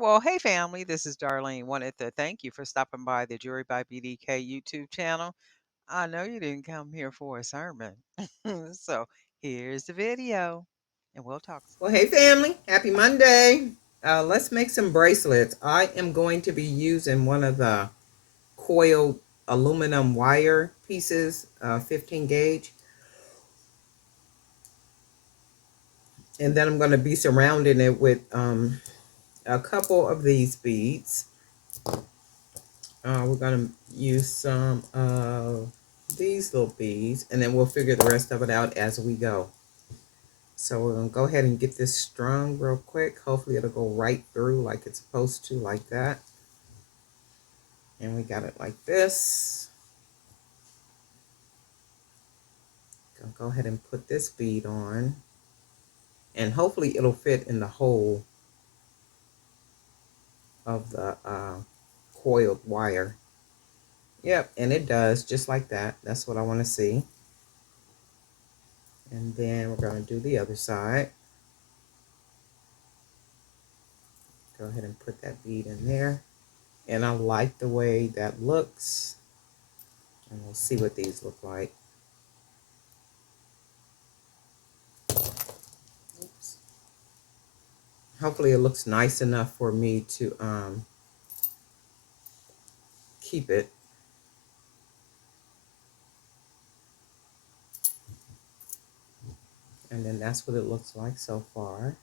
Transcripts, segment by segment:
Well, hey family, this is Darlene. Wanted to thank you for stopping by the Jury by BDK YouTube channel. I know you didn't come here for a sermon. So here's the video and we'll talk. Well, hey family, happy Monday. Let's make some bracelets. I am going to be using one of the coiled aluminum wire pieces, 15 gauge. And then I'm going to be surrounding it with a couple of these beads. We're going to use some of these little beads, and then we'll figure the rest of it out as we go. So we're going to go ahead and get this strung real quick. Hopefully it'll go right through like it's supposed to, like that. And we got it like this. Gonna go ahead and put this bead on. And hopefully it'll fit in the hole of the coiled wire. Yep, and it does, just like that. That's what I want to see. And then we're going to do the other side. Go ahead and put that bead in there. And I like the way that looks. And we'll see what these look like. Oops. Hopefully it looks nice enough for me to keep it. And then that's what it looks like so far.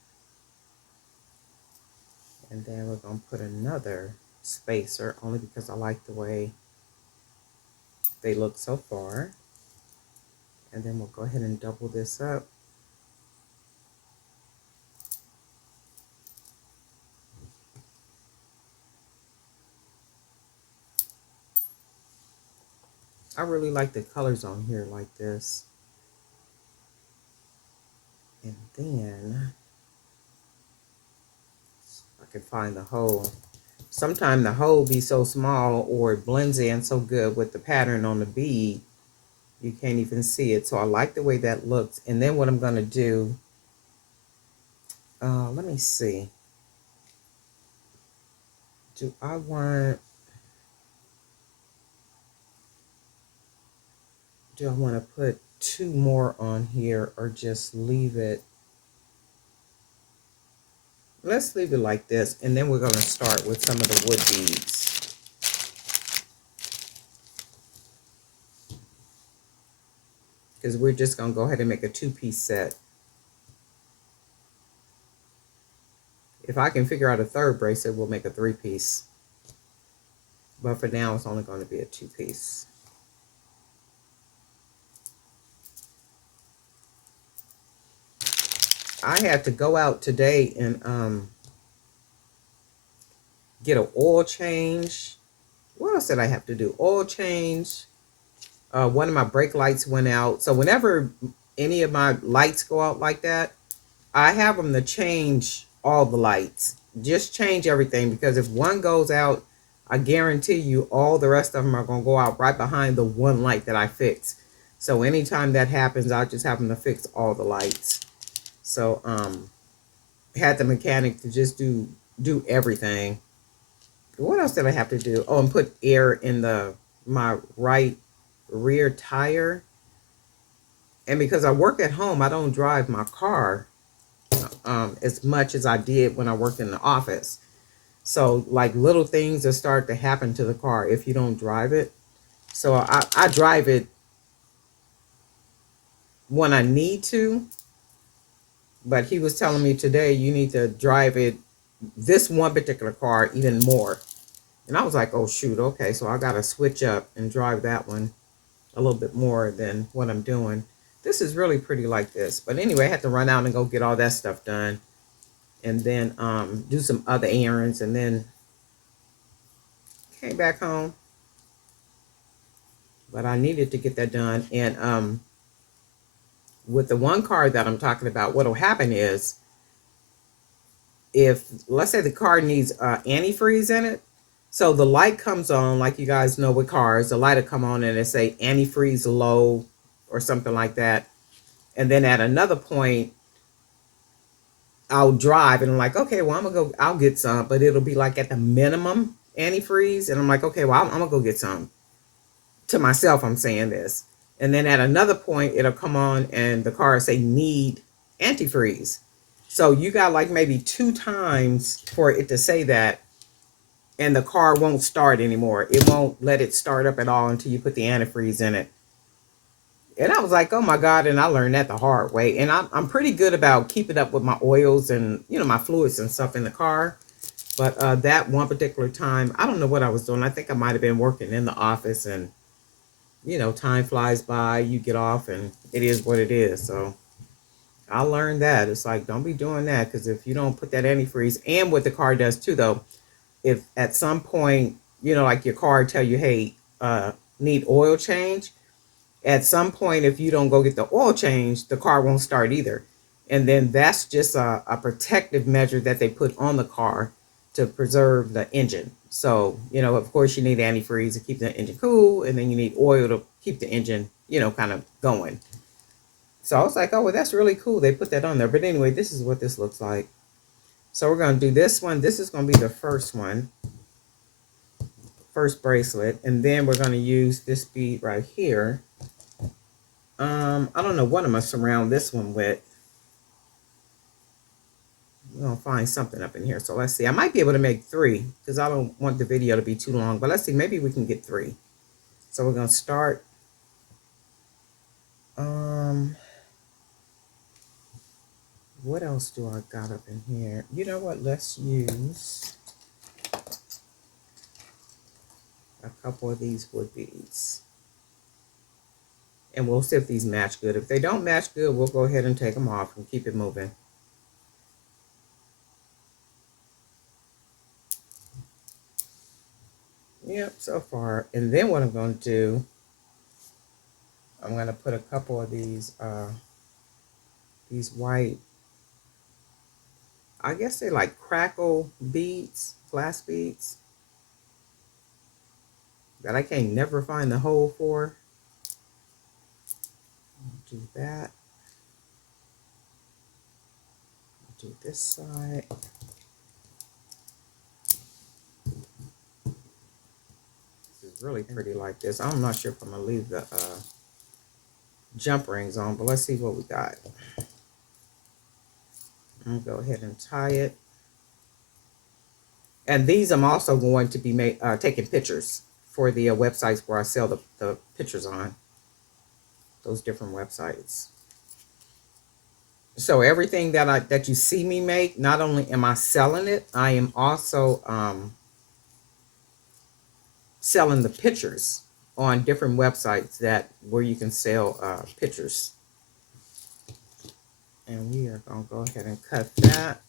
And then we're going to put another spacer, only because I like the way they look so far. And then we'll go ahead and double this up. I really like the colors on here like this. And then I can find the hole. Sometimes the hole be so small or it blends in so good with the pattern on the bead, you can't even see it. So I like the way that looks. And then what I'm going to do, let me see. Do I want to put two more on here or just leave it? Let's leave it like this, and then we're going to start with some of the wood beads. Because we're just going to go ahead and make a two-piece set. If I can figure out a third bracelet, we'll make a three-piece. But for now, it's only going to be a two-piece. I had to go out today and get an oil change. What else did I have to do? Oil change. One of my brake lights went out. So whenever any of my lights go out like that, I have them to change all the lights. Just change everything, because if one goes out, I guarantee you all the rest of them are going to go out right behind the one light that I fixed. So anytime that happens, I'll just have them to fix all the lights. So had the mechanic to just do everything. What else did I have to do? Oh, and put air in my right rear tire. And because I work at home, I don't drive my car as much as I did when I worked in the office. So like little things that start to happen to the car if you don't drive it. So I drive it when I need to. But he was telling me today, you need to drive it, this one particular car, even more. And I was like, oh, shoot, okay. So I got to switch up and drive that one a little bit more than what I'm doing. This is really pretty like this. But anyway, I had to run out and go get all that stuff done. And then do some other errands. And then came back home. But I needed to get that done. And with the one car that I'm talking about, what'll happen is, if let's say the car needs antifreeze in it, so the light comes on, like you guys know with cars, the light will come on and it say antifreeze low or something like that. And then at another point, I'll drive and I'm like, okay, well, I'm gonna go, I'll get some, but it'll be like at the minimum antifreeze. And I'm like, okay, well, I'm gonna go get some. To myself, I'm saying this. And then at another point, it'll come on and the car will say need antifreeze. So you got like maybe 2 times for it to say that, and the car won't start anymore. It won't let it start up at all until you put the antifreeze in it. And I was like, oh my God. And I learned that the hard way. And I'm pretty good about keeping up with my oils and, my fluids and stuff in the car. But that one particular time, I don't know what I was doing. I think I might have been working in the office, and, time flies by, you get off, and it is what it is. So I learned that. It's like, don't be doing that, because if you don't put that antifreeze, and what the car does too, though, if at some point, like your car tell you, hey, need oil change, at some point, if you don't go get the oil change, the car won't start either. And then that's just a protective measure that they put on the car to preserve the engine. So, of course, you need antifreeze to keep the engine cool, and then you need oil to keep the engine, kind of going. So I was like, oh, well, that's really cool. They put that on there. But anyway, this is what this looks like. So we're going to do this one. This is going to be the first one, first bracelet. And then we're going to use this bead right here. I don't know what I'm going to surround this one with. We're going to find something up in here. So let's see. I might be able to make 3 because I don't want the video to be too long. But let's see. Maybe we can get 3. So we're going to start. What else do I got up in here? You know what? Let's use a couple of these wood beads. And we'll see if these match good. If they don't match good, we'll go ahead and take them off and keep it moving. Yep, so far. And then what I'm going to do, I'm going to put a couple of these white, I guess they're like crackle beads, glass beads, that I can't never find the hole for. Do that. Do this side. This is really pretty like this. I'm not sure if I'm going to leave the jump rings on, but let's see what we got. I'm going to go ahead and tie it. And these I'm also going to be taking pictures for the websites where I sell the pictures on. Those different websites. So everything that you see me make, not only am I selling it, I am also selling the pictures on different websites where you can sell pictures. And we are going to go ahead and cut that.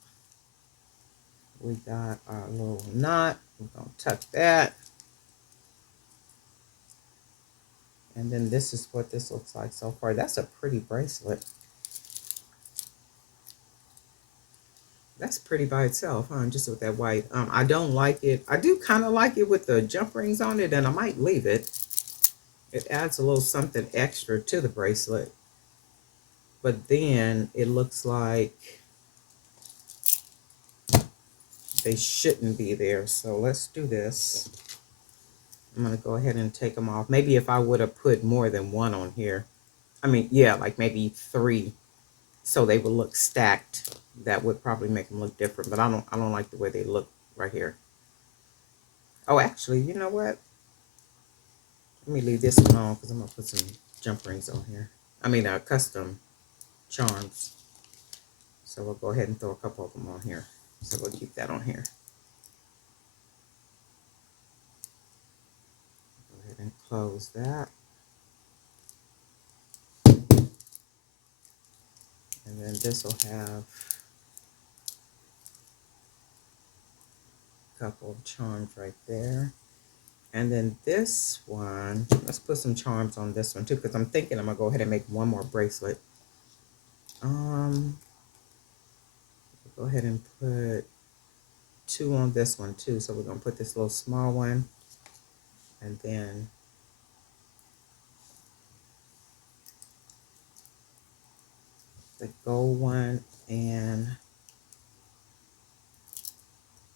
We got our little knot. We're going to tuck that. And then this is what this looks like so far. That's a pretty bracelet. That's pretty by itself, huh? Just with that white. I don't like it. I do kind of like it with the jump rings on it, and I might leave it. It adds a little something extra to the bracelet. But then it looks like they shouldn't be there. So let's do this. I'm going to go ahead and take them off. Maybe if I would have put more than one on here. I mean, yeah, like maybe 3. So they would look stacked. That would probably make them look different. But I don't like the way they look right here. Oh, actually, you know what? Let me leave this one on because I'm going to put some jump rings on here. I mean, custom charms. So we'll go ahead and throw a couple of them on here. So we'll keep that on here. Go ahead and close that. And then this will have a couple of charms right there. And then this one, let's put some charms on this one too, because I'm thinking I'm going to go ahead and make one more bracelet. Go ahead and put 2 on this one too. So we're going to put this little small one, and then the gold one, and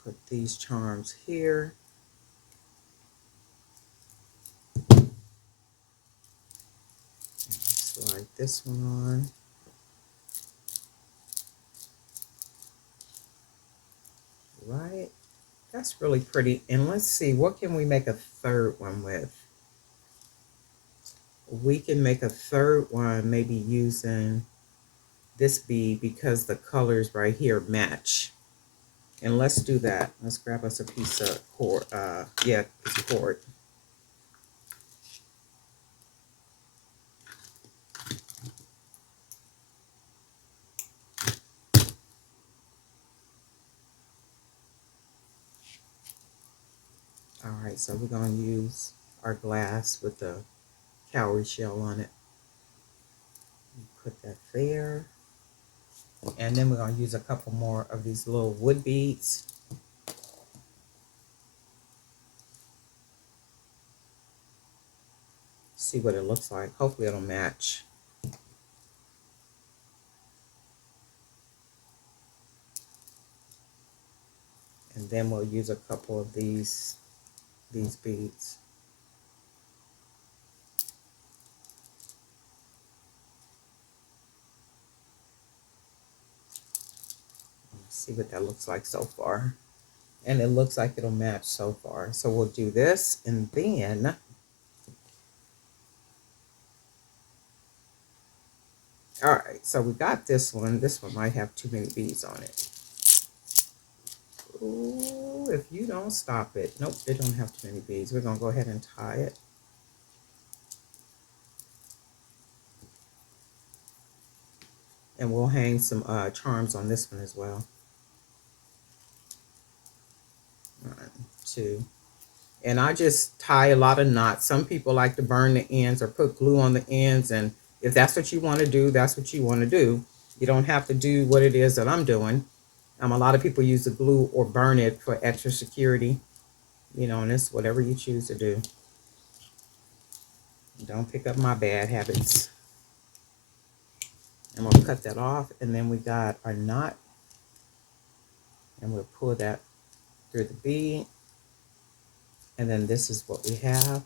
Put these charms here. Slide this one on. Right. That's really pretty. And let's see, what can we make a third one with? We can make a third one maybe using this bead because the colors right here match. And let's do that. Let's grab us a piece of cord. Yeah, piece of cord. All right, so we're going to use our glass with the cowrie shell on it. Put that there. And then we're going to use a couple more of these little wood beads. See what it looks like. Hopefully it'll match. And then we'll use a couple of these beads. See what that looks like so far. And it looks like it'll match so far. So we'll do this, and then all right, so we got this one. This one might have too many beads on it. Ooh, if you don't stop it. Nope, it don't have too many beads. We're gonna go ahead and tie it. And we'll hang some charms on this one as well. 1, 2. And I just tie a lot of knots. Some people like to burn the ends or put glue on the ends. And if that's what you want to do, that's what you want to do. You don't have to do what it is that I'm doing. A lot of people use the glue or burn it for extra security. You know, and it's whatever you choose to do. Don't pick up my bad habits. And we'll cut that off. And then we got our knot. And we'll pull that through the bead. And then this is what we have.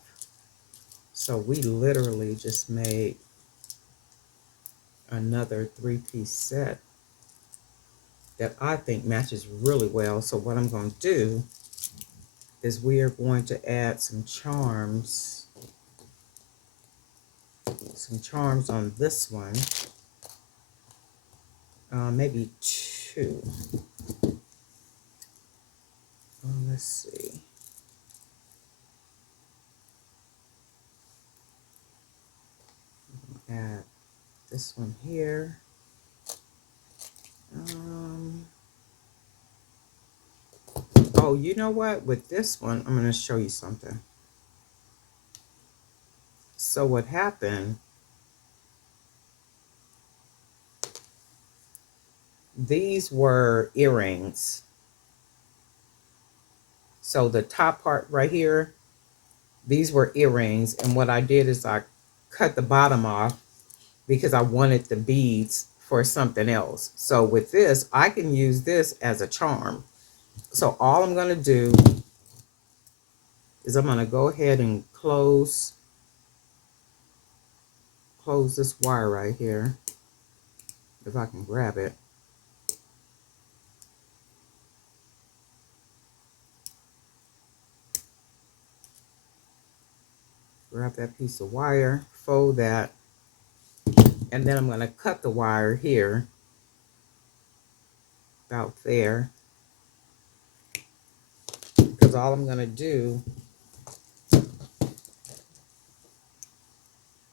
So we literally just made another 3-piece set that I think matches really well. So what I'm going to do is we are going to add some charms on this one. Maybe 2. Let's see. Add this one here. Oh, you know what? With this one, I'm going to show you something. So what happened, these were earrings. So the top part right here, these were earrings. And what I did is I cut the bottom off because I wanted the beads for something else. So with this, I can use this as a charm. So all I'm going to do is I'm going to go ahead and close this wire right here, if I can grab it. Grab that piece of wire, fold that, and then I'm going to cut the wire here, about there, because all I'm going to do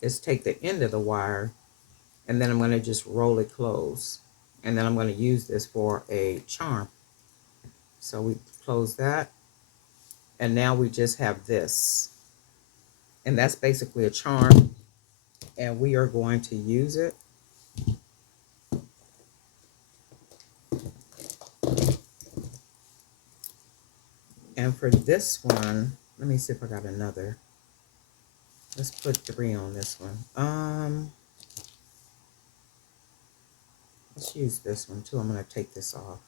is take the end of the wire, and then I'm going to just roll it close, and then I'm going to use this for a charm. So we close that, and now we just have this, and that's basically a charm, and we are going to use it. And for this one, let me see if I got another. Let's put 3 on this one. Let's use this one too. I'm going to take this off.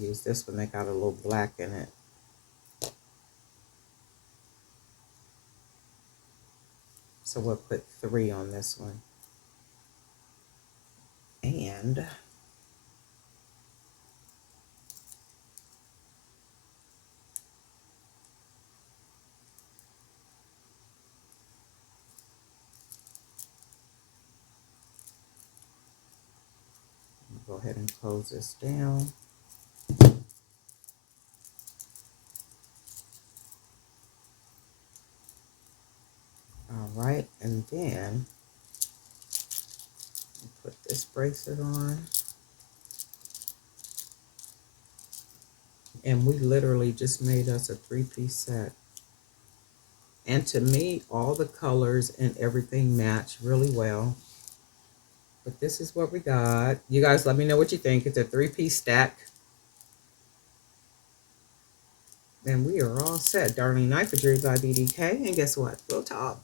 use this one. They got a little black in it. So we'll put 3 on this one. And go ahead and close this down. All right, and then put this bracelet on. And we literally just made us a 3-piece set. And to me, all the colors and everything match really well. But this is what we got. You guys let me know what you think. It's a 3-piece stack. And we are all set. Darling Knife for Jewelry by BDK. And guess what? We'll talk.